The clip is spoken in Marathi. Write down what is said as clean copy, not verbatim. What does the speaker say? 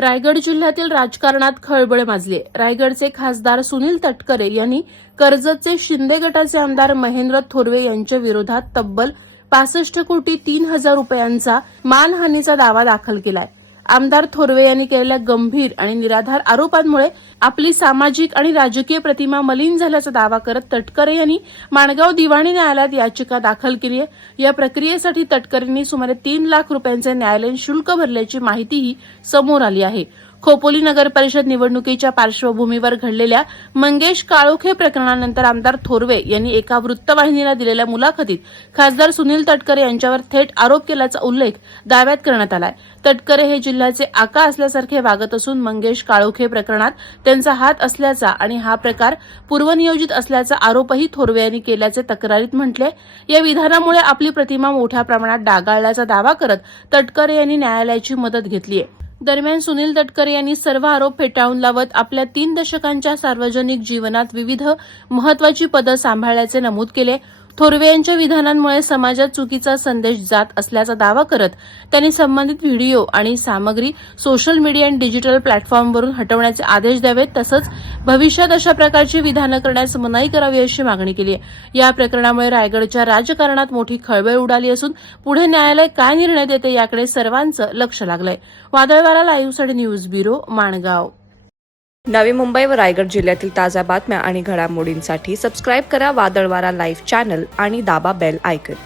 रायगड जिल्ह्यातील राजकारणात खळबळ माजली. रायगडचे खासदार सुनील तटकरे यांनी कर्जतचे शिंदे गटाचे आमदार महेंद्र थोरवे यांच्या विरोधात तब्बल 65 कोटी 3,000 रुपयांचा मानहानीचा दावा दाखल केलाय. आमदार थोरवे यांनी केलेल्या गंभीर आणि निराधार आरोपांमुळे आपली सामाजिक आणि राजकीय प्रतिमा मलिन झाल्याचा दावा करत तटकरे यांनी माणगाव दिवाणी न्यायालयात याचिका दाखल केली आहे. या प्रक्रियेसाठी तटकरेंनी सुमारे 3 लाख रुपयांचे न्यायालयीन शुल्क भरल्याची माहितीही समोर आली आहे. खोपोली नगर परिषद निवडणुकीच्या पार्श्वभूमीवर घडलेल्या मंगेश काळोखे प्रकरणानंतर आमदार थोरवे यांनी एका वृत्तवाहिनीला दिलेल्या मुलाखतीत खासदार सुनील तटकरे यांच्यावर थेट आरोप केल्याचा उल्लेख दाव्यात करण्यात आलाय. तटकरे हे जिल्ह्याचे आका असल्यासारखे वागत असून मंगेश काळोखे प्रकरणात त्यांचा हात असल्याचा आणि हा प्रकार पूर्वनियोजित असल्याचा आरोपही थोरवे यांनी केल्याचे तक्रारीत म्हटले. या विधानामुळे आपली प्रतिमा मोठ्या प्रमाणात डागाळल्याचा दावा करत तटकरे यांनी न्यायालयाची मदत घेतली आहे. दरम्यान सुनील तटकरे यांनी सर्व आरोप फेटाळून लावत आपल्या 3 दशकांच्या सार्वजनिक जीवनात विविध महत्वाची पदं सांभाळल्याचे नमूद केले. थोरवे यांच्या विधानांमुळे समाजात चुकीचा संदेश जात असल्याचा दावा करत त्यांनी संबंधित व्हिडिओ आणि सामग्री सोशल मीडिया आणि डिजिटल प्लॅटफॉर्मवरून हटवण्याचे आदेश द्यावेत, तसंच भविष्यात अशा प्रकारची विधानं करण्यास मनाई करावी अशी मागणी केली आहे. या प्रकरणामुळे रायगडच्या राजकारणात मोठी खळबळ उडाली असून पुढे न्यायालय काय निर्णय देते याकडे सर्वांचं लक्ष लागलंय. वादळवारा लाईव्हसाठी न्यूज ब्युरो, माणगाव. नवी मुंबई व रायगड जिल्ह्यातील ताज्या बातम्या आणि घडामोडींसाठी सबस्क्राईब करा वादळवारा लाईव्ह चॅनल आणि दाबा बेल आयकॉन.